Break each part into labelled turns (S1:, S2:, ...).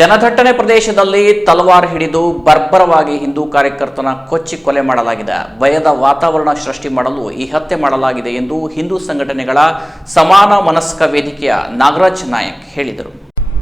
S1: ಜನದಟ್ಟಣೆ ಪ್ರದೇಶದಲ್ಲಿ ತಲವಾರ್ ಹಿಡಿದು ಬರ್ಬರವಾಗಿ ಹಿಂದೂ ಕಾರ್ಯಕರ್ತನ ಕೊಚ್ಚಿ ಕೊಲೆ ಮಾಡಲಾಗಿದೆ. ಭಯದ ವಾತಾವರಣ ಸೃಷ್ಟಿ ಮಾಡಲು ಈ ಹತ್ಯೆ ಮಾಡಲಾಗಿದೆ ಎಂದು ಹಿಂದೂ ಸಂಘಟನೆಗಳ ಸಮಾನ ಮನಸ್ಕ ವೇದಿಕೆಯ ನಾಗರಾಜ್ ನಾಯಕ್ ಹೇಳಿದರು.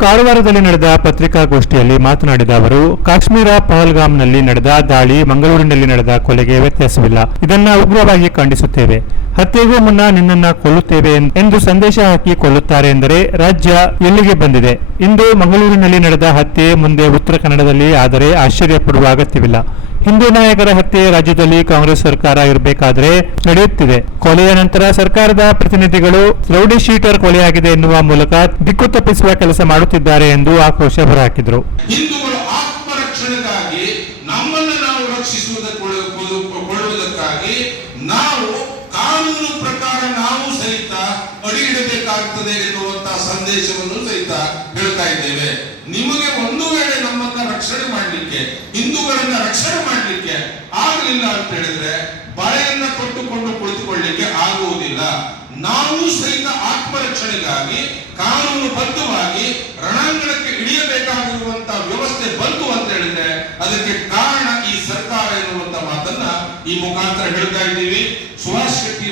S2: ಕಾರವಾರದಲ್ಲಿ ನಡೆದ ಪತ್ರಿಕಾಗೋಷ್ಠಿಯಲ್ಲಿ ಮಾತನಾಡಿದ ಅವರು, ಕಾಶ್ಮೀರ ಪಹಲ್ಗಾಮ್ನಲ್ಲಿ ನಡೆದ ದಾಳಿ ಮಂಗಳೂರಿನಲ್ಲಿ ನಡೆದ ಕೊಲೆಗೆ ವ್ಯತ್ಯಾಸವಿಲ್ಲ. ಇದನ್ನು ಉಗ್ರವಾಗಿ ಖಂಡಿಸುತ್ತೇವೆ. ಹತ್ಯೆಗೂ ಮುನ್ನ ನಿನ್ನನ್ನ ಕೊಲ್ಲುತ್ತೇವೆ ಎಂದು ಸಂದೇಶ ಹಾಕಿ ಕೊಲ್ಲುತ್ತಾರೆ ಎಂದರೆ ರಾಜ್ಯ ಎಲ್ಲಿಗೆ ಬಂದಿದೆ? ಇಂದು ಮಂಗಳೂರಿನಲ್ಲಿ ನಡೆದ ಹತ್ಯೆ ಮುಂದೆ ಉತ್ತರ ಕನ್ನಡದಲ್ಲಿ ಆದರೆ ಆಶ್ಚರ್ಯ ಪಡುವ ಅಗತ್ಯವಿಲ್ಲ. ಹಿಂದೂ ನಾಯಕರ ಹತ್ಯೆ ರಾಜ್ಯದಲ್ಲಿ ಕಾಂಗ್ರೆಸ್ ಸರ್ಕಾರ ಇರಬೇಕಾದ್ರೆ ನಡೆಯುತ್ತಿದೆ. ಕೊಲೆಯ ನಂತರ ಸರ್ಕಾರದ ಪ್ರತಿನಿಧಿಗಳು ರೌಡಿ ಶೀಟರ್ ಕೊಲೆಯಾಗಿದೆ ಎನ್ನುವ ಮೂಲಕ ದಿಕ್ಕು ತಪ್ಪಿಸುವ ಕೆಲಸ ಮಾಡುತ್ತಿದ್ದಾರೆ ಎಂದು ಆಕ್ರೋಶ ಹೊರಹಾಕಿದರು.
S3: ನಾವು ಕಾನೂನು ಪ್ರಕಾರ ನಾವು ಸಹಿತ ಅಡಿ ಇಡಬೇಕಾಗ್ತದೆ ಎನ್ನುವಂತಹ ಸಂದೇಶವನ್ನು ಸಹಿತ ಹೇಳ್ತಾ ಇದ್ದೇವೆ. ನಿಮಗೆ ಒಂದು ವೇಳೆ ನಮ್ಮನ್ನ ರಕ್ಷಣೆ ಮಾಡಲಿಕ್ಕೆ ಹಿಂದೂಗಳನ್ನ ರಕ್ಷಣೆ ಮಾಡಲಿಕ್ಕೆ ಆಗಲಿಲ್ಲ ಅಂತ ಹೇಳಿದ್ರೆ ಬಳೆಯನ್ನ ಕೊಟ್ಟುಕೊಂಡು ಕುಳಿತುಕೊಳ್ಳಿಕ್ಕೆ ಆಗುವುದಿಲ್ಲ. ನಾವು ಸಹಿತ ಆತ್ಮರಕ್ಷಣೆಗಾಗಿ, ಕಾನೂನು ಬದ್ಧವಾಗಿ ರಣಾಂಗಣಕ್ಕೆ ಇಳಿಯಬೇಕಾಗಿರುವಂತಹ ವ್ಯವಸ್ಥೆ ಬಂತು ಅಂತ ಹೇಳಿದ್ರೆ ಅದಕ್ಕೆ ಕಾರಣ ಈ ಸರ್ಕಾರ ಎನ್ನುವಂತ ಮಾತನ್ನ ಈ ಮುಖಾಂತರ ಹೇಳ್ತಾ ಇದ್ದೀವಿ.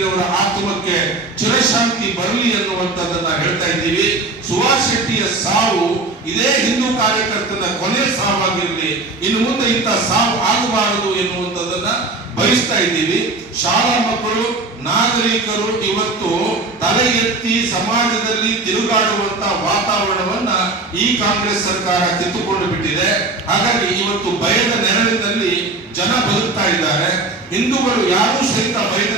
S3: ಶೆಟ್ಟಿರವರ ಆತ್ಮಕ್ಕೆ ಚಿರಶಾಂತಿ ಬರಲಿ ಎನ್ನುವಂತದ್ದನ್ನ ಹೇಳ್ತಾ ಇದ್ದೀವಿ. ಸುಭಾಷ್ ಶೆಟ್ಟಿಯ ಸಾವು ಇದೇ ಹಿಂದೂ ಕಾರ್ಯಕರ್ತನ ಕೊನೆ ಸಾವಾಗಿರಲಿ, ಇನ್ನು ಮುಂದೆ ಇಂಥ ಸಾವು ಆಗಬಾರದು ಎನ್ನುವಂಥದ್ದನ್ನ ಬಯಸ್ತಾ ಇದ್ದೀವಿ. ಶಾಲಾ ಮಕ್ಕಳು, ನಾಗರಿಕರು ಇವತ್ತು ತಲೆ ಎತ್ತಿ ಸಮಾಜದಲ್ಲಿ ತಿರುಗಾಡುವಂತ ವಾತಾವರಣವನ್ನ ಈ ಕಾಂಗ್ರೆಸ್ ಸರ್ಕಾರ ಕಿತ್ತುಕೊಂಡು ಬಿಟ್ಟಿದೆ. ಹಾಗಾಗಿ ಇವತ್ತು ಭಯದ ನೆರಳಿನಲ್ಲಿ ಜನ ಬದುಕ್ತಾ ಇದ್ದಾರೆ. ಹಿಂದೂಗಳು ಯಾರೂ ಸಹಿತ ಭಯದ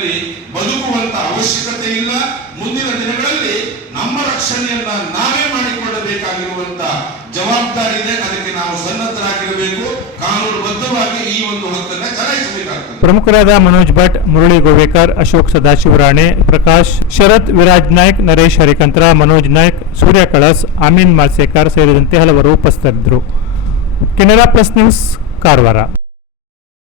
S3: ನೆರಳಿನಲ್ಲಿ ಬದುಕುವಂತ ಅವಶ್ಯಕತೆ ಇಲ್ಲ. ಮುಂದಿನ ದಿನಗಳಲ್ಲಿ ನಮ್ಮ ರಕ್ಷಣೆಯನ್ನ ನಾವೇ ಮಾಡಿಕೊಳ್ಳಬೇಕಾಗಿರುವಂತ ಜವಾಬ್ದಾರಿ ಇದೆ. ಅದಕ್ಕೆ ನಾವು ಸನ್ನದ್ಧರಾಗಿರಬೇಕು. ಕಾನೂನುಬದ್ಧವಾಗಿ ಈ ಒಂದು ಹಕ್ಕನ್ನ ಚಲಾಯಿಸಬೇಕಾಗ್ತದೆ.
S2: ಪ್ರಮುಖರಾದ ಮನೋಜ್ ಭಟ್, ಮುರಳಿ ಗೋವೇಕರ್, ಅಶೋಕ್ ಸದಾಶಿವರಾಣೆ, ಪ್ರಕಾಶ್, ಶರತ್, ವಿರಾಜ್ ನಾಯ್ಕ್, ನರೇಶ್ ಹರಿಕಂತ್ರ, ಮನೋಜ್ ನಾಯ್ಕ್, ಸೂರ್ಯ ಕಳಸ್, ಅಮೀನ್ ಮಾಲ್ಸೇಕರ್ ಸೇರಿದಂತೆ ಹಲವರು ಉಪಸ್ಥಿತರಿದ್ದರು. Canara plus news, Karwar.